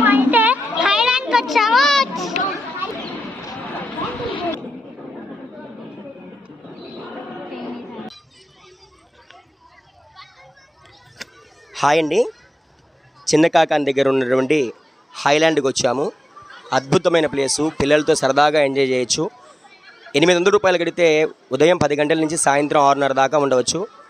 అంటే హైలాండ్కి వచ్చాము హాయ్ అండి. చిన్న కాకాని దగ్గర ఉన్నటువంటి హైలాండ్కి వచ్చాము. అద్భుతమైన ప్లేసు. పిల్లలతో సరదాగా ఎంజాయ్ చేయొచ్చు. ఎనిమిది వందల రూపాయలు కడితే ఉదయం పది గంటల నుంచి సాయంత్రం ఆరున్నర దాకా ఉండవచ్చు.